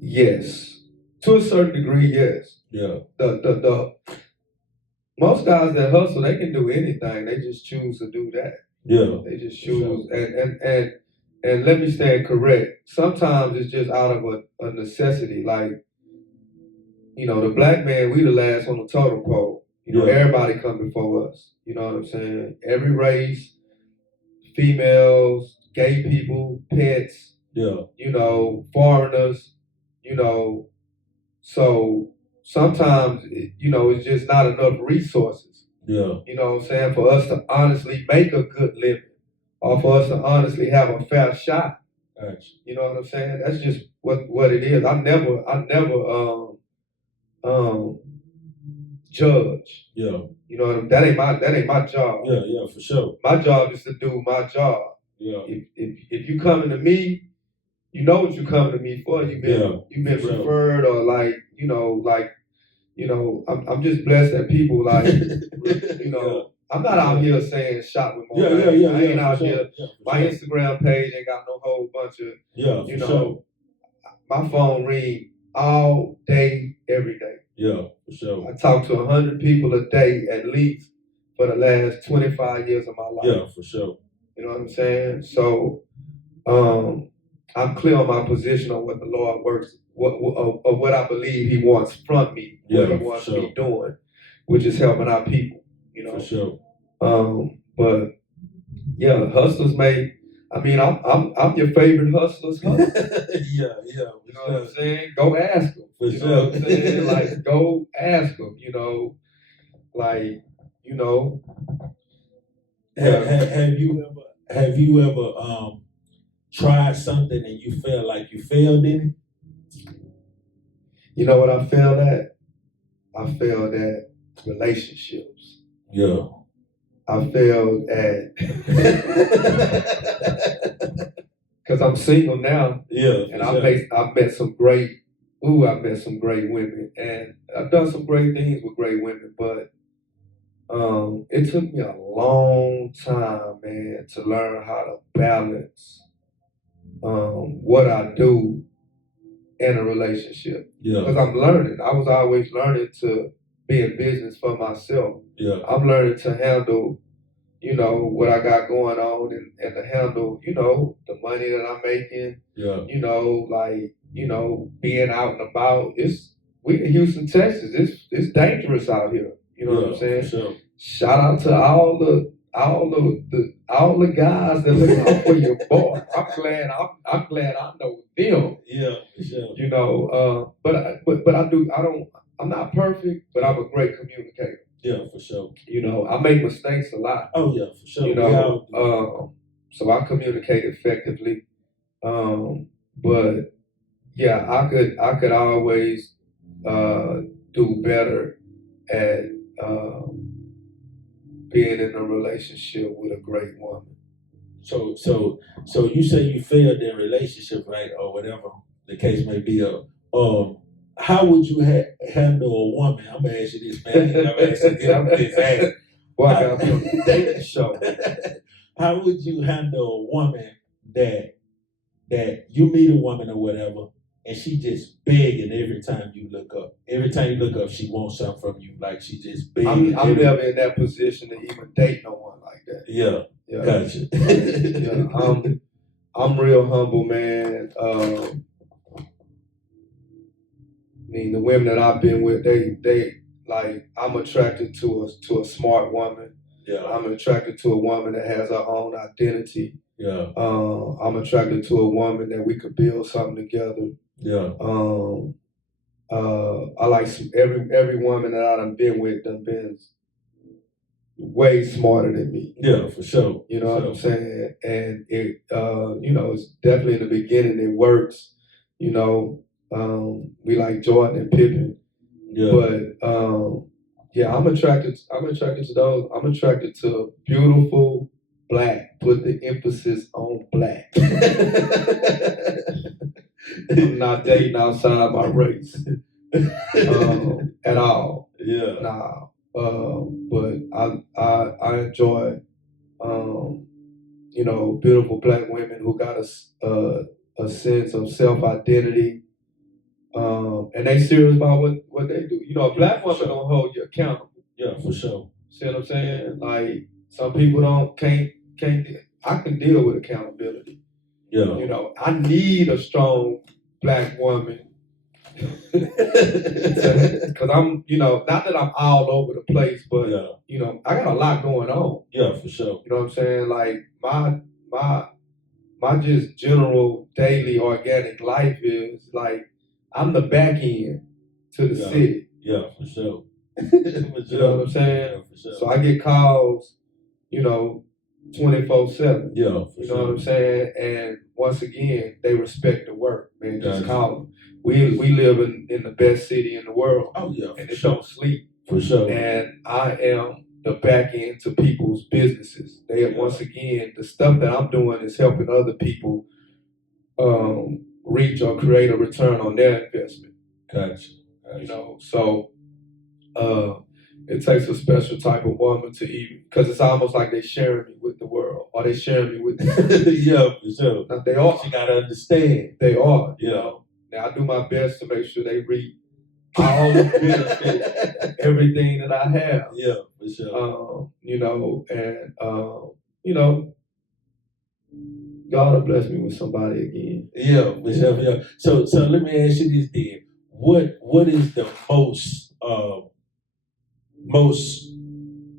Yes. To a certain degree, yes. Yeah. The most guys that hustle, they can do anything. They just choose to do that. Yeah. They just choose and let me stand correct. Sometimes it's just out of a necessity. Like, you know, the black man, we the last on the totem pole. You know, everybody come before us. You know what I'm saying? Every race, females, gay people, pets, you know, foreigners, you know. So sometimes, you know, it's just not enough resources. Yeah. You know what I'm saying? For us to honestly make a good living, or for us to honestly have a fair shot. Gotcha. You know what I'm saying? That's just what it is. I never judge. Yeah. You know, that ain't my job. Yeah, for sure. My job is to do my job. Yeah. If you coming to me, you know what you coming to me for. You've been referred, or I'm just blessed that people like you know. I'm not out here saying shop with my I ain't out here. My Instagram page ain't got no whole bunch of you know. My phone ring all day, every day. Yeah, for sure. I talk to 100 people a day at least for the last 25 years of my life. Yeah, for sure. You know what I'm saying? So, I'm clear on my position on what the Lord works, what I believe He wants from me, what He wants me doing, which is helping our people. You know, for sure. But yeah, hustlers may. I mean, I'm your favorite hustler's hustler. Yeah. You know what I'm saying? Go ask them. You know what I'm saying? Like, go ask them. You know, like, you know. Have you ever tried something and you felt like you failed in it? You know what I failed at? I failed at relationships. Yeah. I failed at because I'm single now. Yeah. And I met some great women, and I've done some great things with great women, but it took me a long time, man, to learn how to balance what I do in a relationship. Yeah. Because I'm learning. I was always learning to be in business for myself. Yeah. I'm learning to handle, what I got going on and to handle, the money that I'm making. Yeah. Being out and about. We in Houston, Texas. It's dangerous out here. You know what I'm saying? Sure. Shout out to all the guys that look out for your boy. I'm glad I know them. Yeah, sure. I'm not perfect, but I'm a great communicator. Yeah, for sure. I make mistakes a lot. Oh yeah, for sure. So I communicate effectively. But yeah, I could always do better at being in a relationship with a great woman. So you say you failed in relationship, right, or whatever the case may be. How would you handle a woman? I'm gonna ask you this, man. I'm just asking. Well, I got to be on the dating show. How would you handle a woman that you meet a woman or whatever, and she just begging every time you look up? Every time you look up, she wants something from you. Like she just begging. I'm never in that position to even date no one like that. Yeah. Gotcha. Yeah, I'm real humble, man. The women that I've been with, they like, I'm attracted to a smart woman. Yeah. I'm attracted to a woman that has her own identity. Yeah. I'm attracted to a woman that we could build something together. Yeah. I like every woman that I've been with done been way smarter than me. Yeah, for sure. You know what I'm saying? And it, it's definitely in the beginning it works. We like Jordan and Pippen. Yeah. But yeah, I'm attracted to those. I'm attracted to beautiful black. Put the emphasis on black. I'm not dating outside my race at all. Yeah. Nah. But I enjoy, beautiful black women who got a sense of self-identity, and they serious about what they do. A black woman don't hold you accountable. Yeah, for sure. See what I'm saying? Like, some people can't. I can deal with accountability. Yeah. I need a strong black woman. Because I'm, not that I'm all over the place, but I got a lot going on. Yeah, for sure. You know what I'm saying? Like, my just general daily organic life is like, I'm the back end to the city. Yeah, for sure. You know what I'm saying? Yeah, for sure. So I get calls, 24/7. Yeah, for you know what I'm saying? And once again, they respect the work, man. Just call them. We live in the best city in the world. Oh yeah, and it don't sleep. For sure. And I am the back end to people's businesses. Once again, the stuff that I'm doing is helping other people reach or create a return on their investment. Gotcha. So it takes a special type of woman to even, because it's almost like they're sharing me with the world, or they're sharing me with yeah, for sure. Now, they are. You gotta understand. They are. Yeah. Now, I do my best to make sure they reap all the benefits, everything that I have. Yeah, for sure. God will bless me with somebody again. Yeah, for sure. Yeah. So let me ask you this then. What is the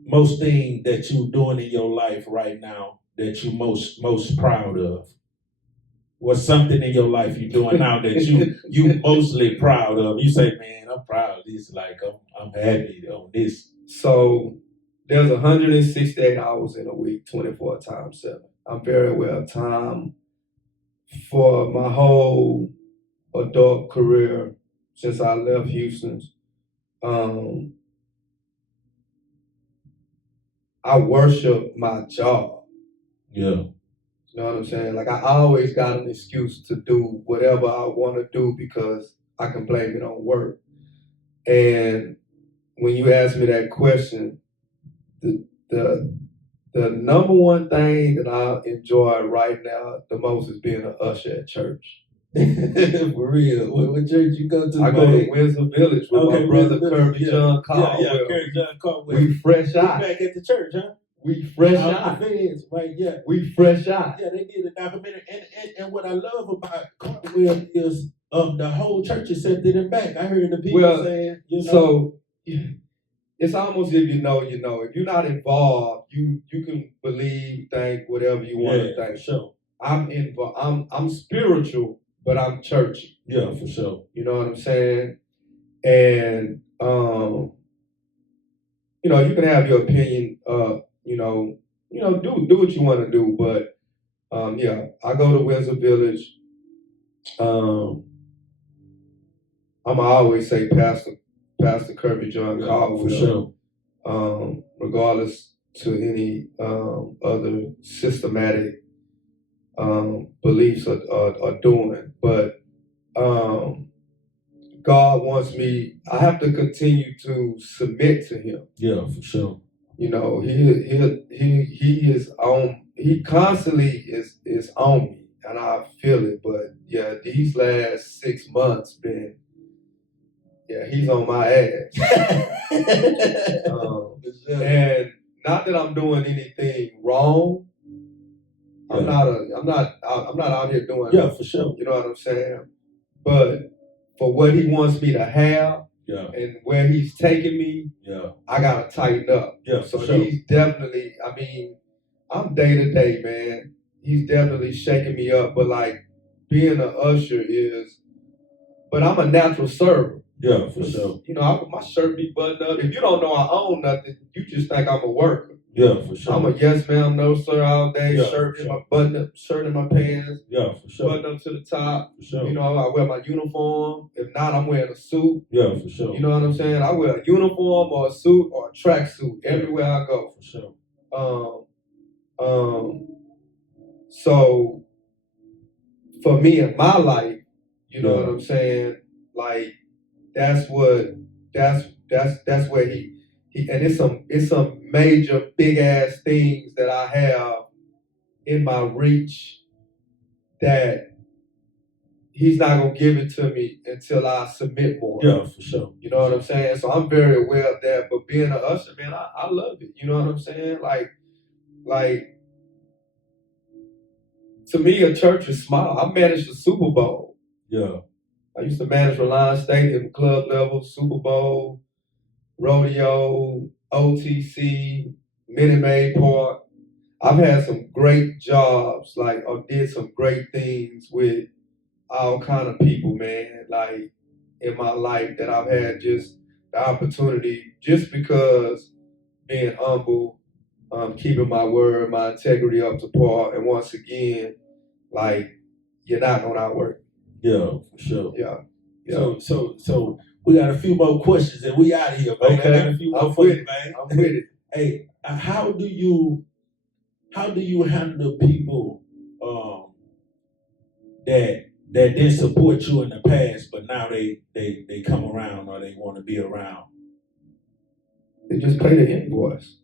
most thing that you're doing in your life right now that you most proud of? What's something in your life you're doing now that you mostly proud of? You say, man, I'm proud of this. Like I'm happy on this. So there's 168 hours in a week, 24 times 7. I'm very well timed. for my whole adult career since I left Houston, I worship my job. Yeah. You know what I'm saying? Like I always got an excuse to do whatever I want to do because I can blame it on work. And when you ask me that question, the number one thing that I enjoy right now the most is being an usher at church. For real. What church you go to? I go to Windsor Village with my brother Kirby John Caldwell. Yeah, Kirby John Caldwell. We fresh out. We back at the church, huh? We fresh out. The feds, right? Yeah. We fresh out. Yeah, they did a documentary. And what I love about Caldwell is the whole church accepted him back. I heard the people saying, you know. So it's almost if you know, you know. If you're not involved, you can believe, think, whatever you want to think. Sure. I'm involved. I'm spiritual, but I'm churchy. Yeah, for sure. You know what I'm saying? And you know, you can have your opinion. You know, do what you want to do. But yeah, I go to Windsor Village. I'm always say Pastor Kirby John Caldwell. For sure. Regardless to any other systematic beliefs are doing, but God wants me. I have to continue to submit to Him. Yeah, for sure. You know, He is on. He constantly is on me, and I feel it. But yeah, these last 6 months been. Yeah, He's on my ass. And not that I'm doing anything wrong. Yeah. I'm not out here doing. Yeah, for sure. You know what I'm saying? But for what He wants me to have, and where He's taking me, I gotta tighten up. Yeah, so sure. He's definitely. I mean, I'm day to day, man. He's definitely shaking me up. But like being an usher is, but I'm a natural server. Yeah, for sure. You know, my shirt be buttoned up. If you don't know I own nothing, you just think I'm a worker. Yeah, for sure. I'm a yes ma'am, no sir all day. Yeah, shirt in my button up, shirt in my pants. Yeah, for sure. Button up to the top. For sure. You know, I wear my uniform. If not, I'm wearing a suit. Yeah, for sure. You know what I'm saying? I wear a uniform or a suit or a track suit everywhere I go. For sure. So for me in my life, you know what I'm saying? Like that's where he and it's some major big ass things that I have in my reach that He's not gonna give it to me until I submit more. Yeah, for sure. You know what I'm saying? So I'm very aware of that. But being an usher, man, I love it. You know what I'm saying? Like to me, a church is small. I managed the Super Bowl. Yeah. I used to manage Reliance Stadium, club level, Super Bowl, rodeo, OTC, Minute Maid Park. I've had some great jobs, like I did some great things with all kind of people, man, like in my life that I've had just the opportunity, just because being humble, keeping my word, my integrity up to par, and once again, like you're not gonna outwork. Yeah, for sure. Yeah. So we got a few more questions and we out of here, man. Okay. I got a few more for you, man. I'm with it. Hey, how do you handle people that didn't support you in the past, but now they come around or they want to be around? They just pay the invoice.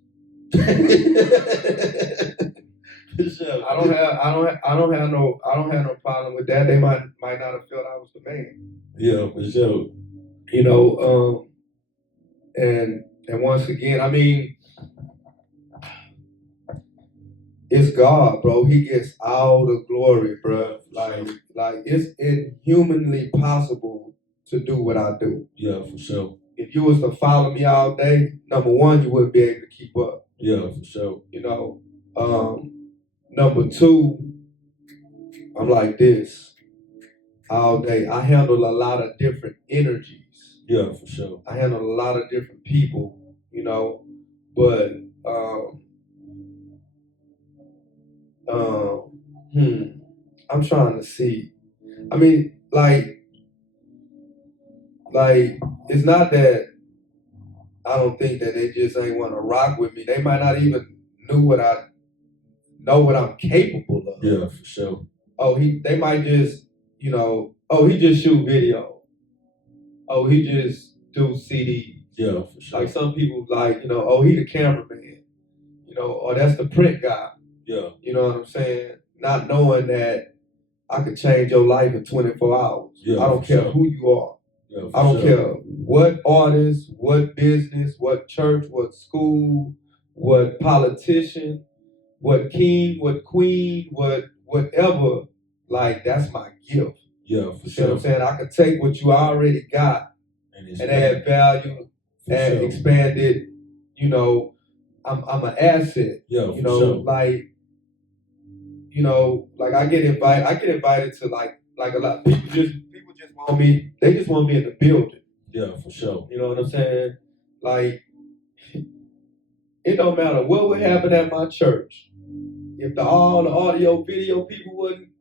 Sure. I don't have no problem with that. They might not have felt I was the man. Yeah, for sure. You know, and once again, I mean, it's God, bro. He gets all the glory, bro. Like it's inhumanly possible to do what I do. Yeah, for sure. If you was to follow me all day, number one, you wouldn't be able to keep up. Yeah, for sure. You know, number two, I'm like this all day. I handle a lot of different energies. Yeah, for sure. I handle a lot of different people, you know, but I'm trying to see. I mean, like it's not that I don't think that they just ain't want to rock with me. They might not even know what I'm capable of. Yeah, for sure. Oh, they might just, oh, he just shoot video. Oh, he just do CD. Yeah, for sure. Like some people oh, he the cameraman. Or that's the print guy. Yeah. You know what I'm saying? Not knowing that I could change your life in 24 hours. Yeah, I don't care who you are. Yeah, I don't care what artist, what business, what church, what school, what politician, what king, what queen, whatever. Like, that's my gift. Yeah, for You sure. know what I'm saying? I could take what you already got and add value and expand it. I'm an asset. Yeah, for sure. Like I get invited to like a lot of people just want me. They just want me in the building. Yeah, for sure. You know what I'm saying? Like, it don't matter what would happen at my church. If all the audio video people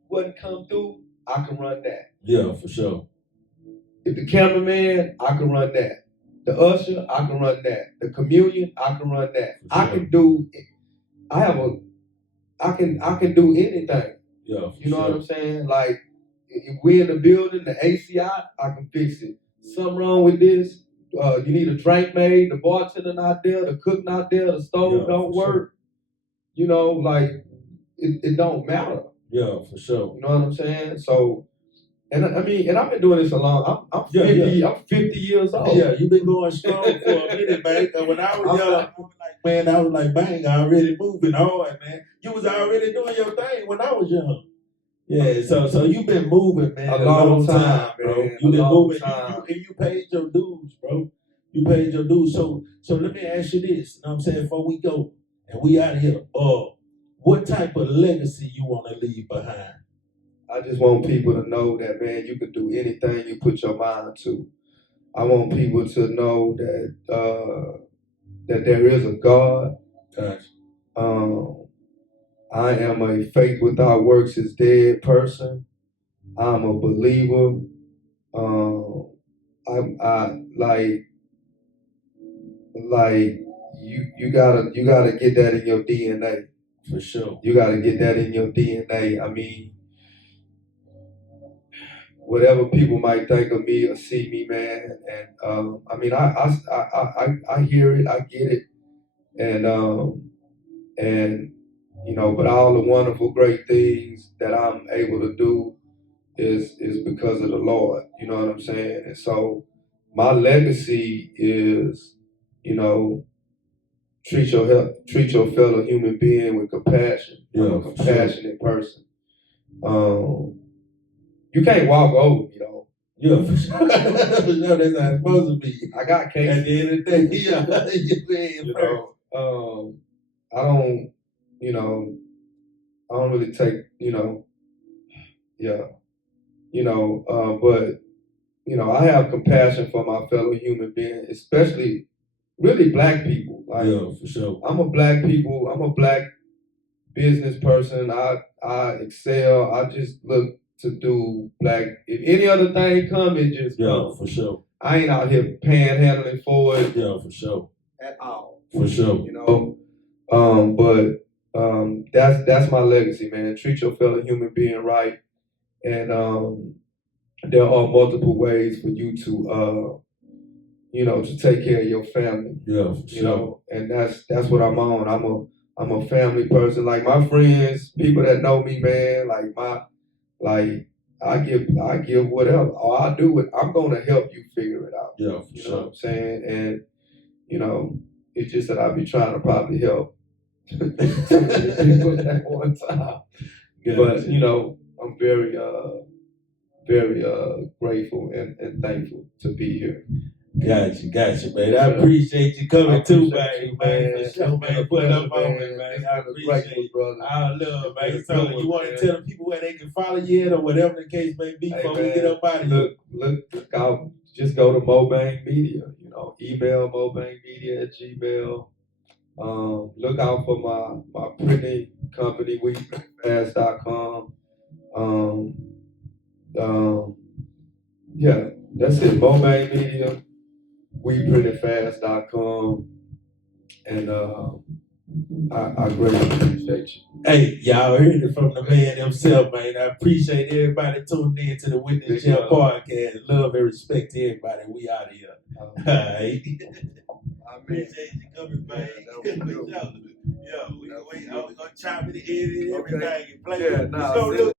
wouldn't come through, I can run that. Yeah, for sure. If the cameraman, I can run that. The usher, I can run that. The communion, I can run that. Sure. I can do anything. Yeah, you know what I'm saying? Like, if we're in the building, the ACI, I can fix it. Something wrong with this? You need a drink made, the bartender not there, the cook not there, the stove don't work. Sure. It don't matter. Yeah, for sure. You know what I'm saying? So, and I've been doing this a long. I'm 50. Yeah. I'm 50 years old. Yeah, you've been going strong for a minute, man. When I was young, I was like, bang, already moving hard, man. You was already doing your thing when I was young. Yeah, so you've been moving, man, a long time, bro. You've been moving, and you paid your dues, bro. You paid your dues. So let me ask you this. You know what I'm saying? Before we go and we out of here, what type of legacy you want to leave behind? I just want people to know that, man, you can do anything you put your mind to. I want people to know that that there is a God. Gotcha. I am a faith without works is dead person. I'm a believer. You gotta get that in your DNA. For sure. You gotta get that in your DNA. I mean, whatever people might think of me or see me, man, and I hear it, I get it, and but all the wonderful, great things that I'm able to do is because of the Lord. You know what I'm saying? And so my legacy is, treat your fellow human being with compassion. Yeah, I'm a compassionate person. You can't walk over me, though. Yeah, for sure. That's how it's supposed to be. I got cases. At the end of the day, yeah. I don't, I don't really take, but, I have compassion for my fellow human beings, especially really black people. Like, yeah, for sure. I'm a black business person. I excel. I just look to do black. If any other thing come, it just comes. For sure. I ain't out here panhandling for it. Yeah, for sure. At all. For sure. That's my legacy, man. Treat your fellow human being right, and there are multiple ways for you to to take care of your family. Yeah, for sure. And that's what I'm on. I'm a family person. Like my friends, people that know me, man. I give whatever. Or I do it. I'm gonna help you figure it out. Yeah, for you sure. know what I'm saying? And it's just that I be trying to probably help too many people at one time. Gotcha. But I'm very grateful and thankful to be here. Gotcha, man. I appreciate you coming too, man. For sure, man. Putting up on me, man. I appreciate it, brother. I love, man. So you want to tell the people where they can follow you at, or whatever the case may be, before we get up out of here? Look out. Just go to MOBANGMEDIA. Email MOBANGMedia@gmail. Look out for my printing company, WePrintFast.com. Yeah, that's it. MOBANGMEDIA, WePrettyFast.com, and I greatly appreciate you. Hey, y'all heard it from the man himself, man. I appreciate everybody tuning in to the Witness Chair podcast. Love and respect to everybody. We out of here. All right. I appreciate you coming, man. Yo, we gonna chop it in everything and play.